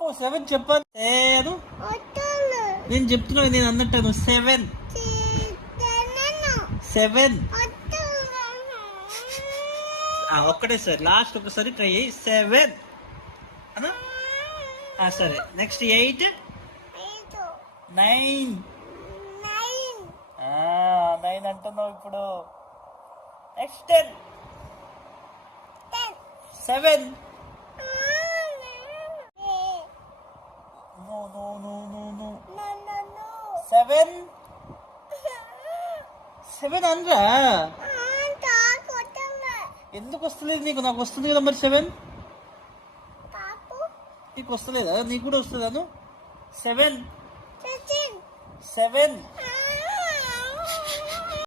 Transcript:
పాపు 7 చెప్పాను. నేను చెప్తున్నాను, నేను అన్నట్టాను 7. 7 ఒక్కటే సార్, లాస్ట్ ఒకసారి ట్రై అయ్యి 7 అనా. సరే, నెక్స్ట్ 8, 9. 9 అంటున్నావు ఇప్పుడు. నెక్స్ట్ 10, 7. No. 7 అనరా. ఎందుకు వస్తలేదు నీకు? నాకు వస్తుంది కదా మరి 7. నీకు వస్తలేదా? నీకు కూడా వస్తుందా? 7.